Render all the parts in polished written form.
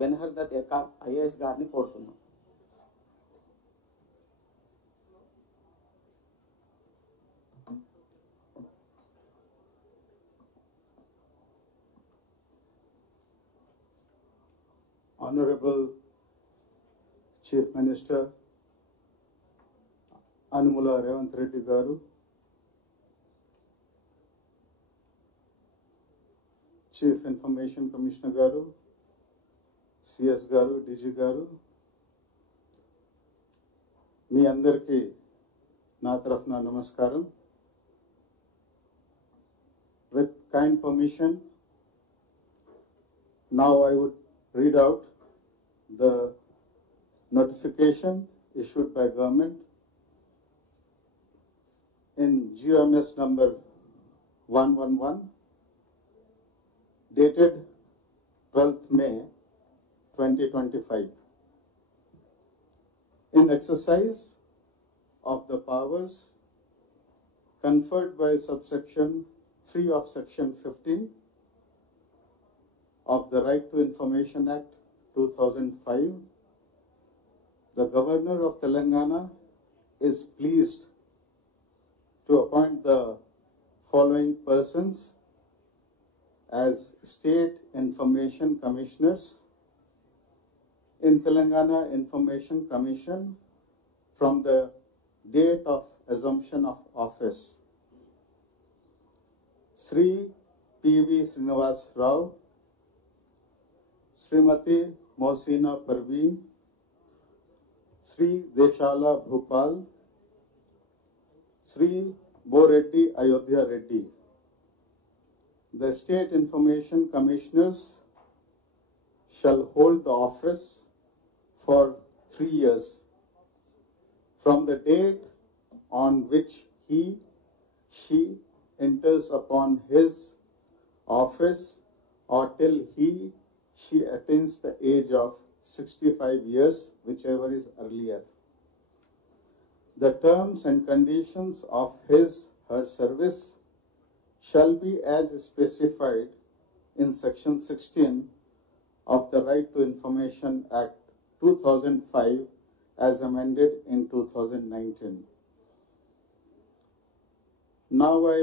బెన్హర్దత్ ఏకా ఐఏఎస్ గారిని కోరుతున్నాం. Honorable Chief Minister Anumula Revanth Reddy Garu, Chief Information Commissioner Garu, CS Garu, DG Garu, మీ అందరికీ నా తరఫున నమస్కారం. With kind permission, now I would read out the notification issued by government in GMS number 111 dated 12th May 2025. In exercise of the powers conferred by subsection 3 of section 15 of the Right to Information Act 2005, the Governor of Telangana is pleased to appoint the following persons as State Information Commissioners in Telangana Information Commission from the date of assumption of office. Sri P.V. Srinivas Rao, Srimati Mohsina Parveen, Sri Deshala Bhupal, Sri Boreddy Ayodhya Reddy. The State Information Commissioners shall hold the office for 3 years from the date on which she enters upon his office or till she attains the age of 65 years, whichever is earlier. The terms and conditions of her service shall be as specified in section 16 of the Right to Information Act 2005 as amended in 2019. Now I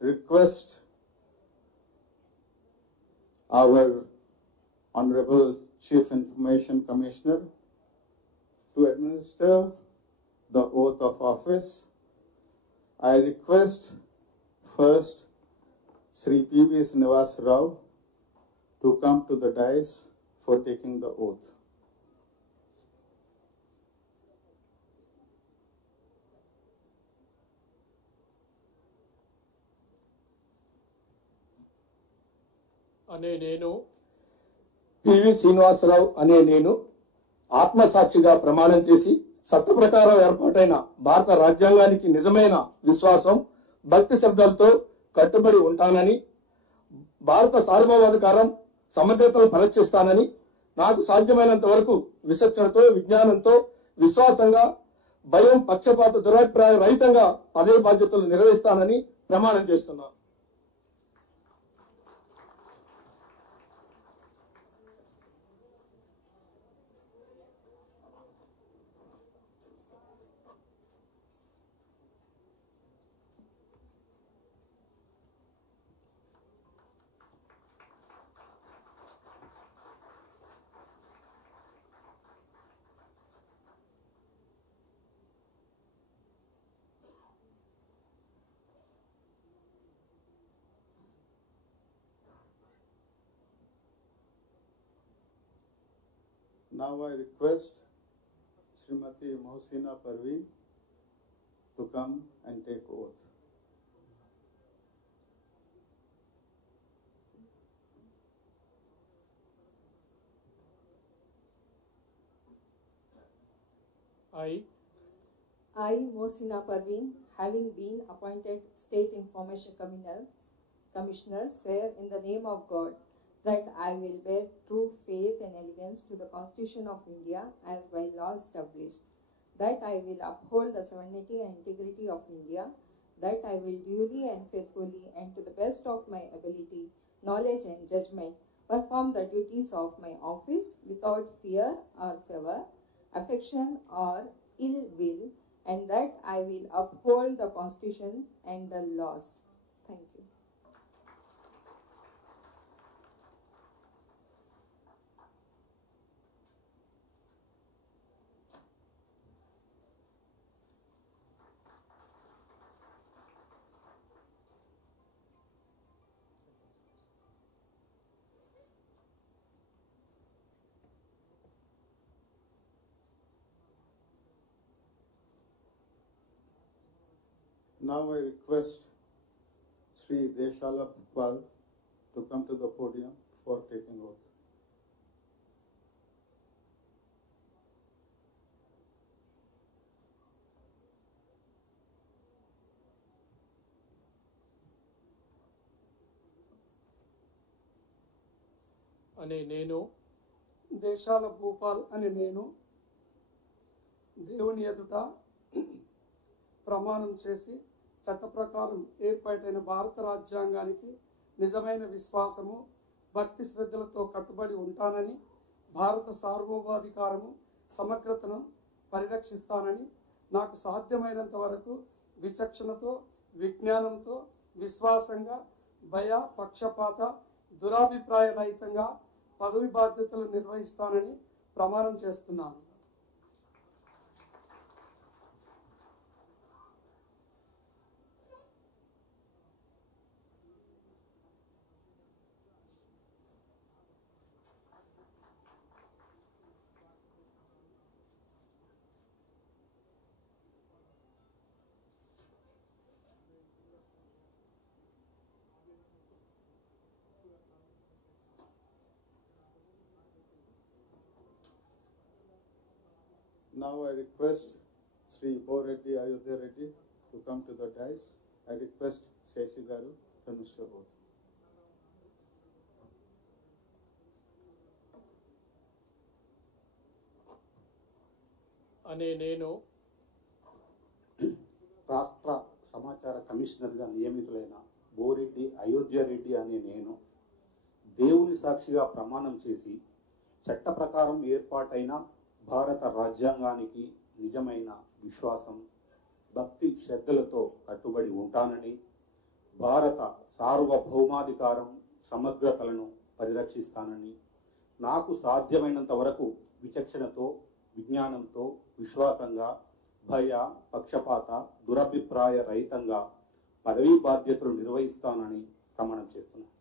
request our Honorable Chief Information Commissioner to administer the oath of office. I request first Sri P.V. Srinivas Rao to come to the dais for taking the oath. అనే నేను పివి శ్రీనివాసరావు అనే నేను ఆత్మసాక్షిగా ప్రమాణం చేసి చట్ట ప్రకారం ఏర్పాటైన భారత రాజ్యాంగానికి నిజమైన విశ్వాసం భక్తి శబ్దాలతో కట్టుబడి ఉంటానని, భారత సార్వభౌమాధికారం సమగ్రతను పరిరక్షిస్తానని, నాకు సాధ్యమైనంత వరకు విచక్షణతో విజ్ఞానంతో విశ్వాసంగా భయం పక్షపాత దురభిప్రాయ రహితంగా పదవి బాధ్యతలు నిర్వహిస్తానని ప్రమాణం చేస్తున్నాను. Now I request Srimati Mohsina Parveen to come and take oath. I, Mohsina Parveen, having been appointed State Information Commissioner, swear in the name of God that I will bear true faith and allegiance to the Constitution of India as by law established, that I will uphold the sovereignty and integrity of India, that I will duly and faithfully and to the best of my ability, knowledge and judgment perform the duties of my office without fear or favor, affection or ill will, and that I will uphold the Constitution and the laws. Thank you. Now I request Sri Deshala Bhupal to come to the podium for taking oath. అనే నేను దేశాల భూపాల్ అనే నేను దేవుని ఎదుట ప్రమాణం చేసి చట్ట ప్రకారం ఏర్పాటైన భారత రాజ్యాంగానికి నిజమైన విశ్వాసము భక్తి శ్రద్ధలతో కట్టుబడి ఉంటానని, భారత సార్వభౌమాధికారము సమగ్రతను పరిరక్షిస్తానని, నాకు సాధ్యమైనంత వరకు విచక్షణతో విజ్ఞానంతో విశ్వాసంగా భయ పక్షపాత దురాభిప్రాయ రహితంగా పదవి బాధ్యతలు నిర్వహిస్తానని ప్రమాణం చేస్తున్నాను. Now I request Sri Boreddy Ayodhya Reddy to come to the dais. I request Sesi Garu to Mr. Oath. అనే నేను రాష్ట్ర సమాచార కమిషనర్గా నియమితులైన బోరెడ్డి అయోధ్య రెడ్డి అనే నేను దేవుని సాక్షిగా ప్రమాణం చేసి చట్ట ప్రకారం ఏర్పాటైన భారత రాజ్యాంగానికి నిజమైన విశ్వాసం భక్తి శ్రద్ధలతో కట్టుబడి ఉంటానని, భారత సార్వభౌమాధికారం సమగ్రతలను పరిరక్షిస్తానని, నాకు సాధ్యమైనంత వరకు విచక్షణతో విజ్ఞానంతో విశ్వాసంగా భయ పక్షపాత దురభిప్రాయ రహితంగా పదవీ బాధ్యతలు నిర్వహిస్తానని ప్రమాణం చేస్తున్నాను.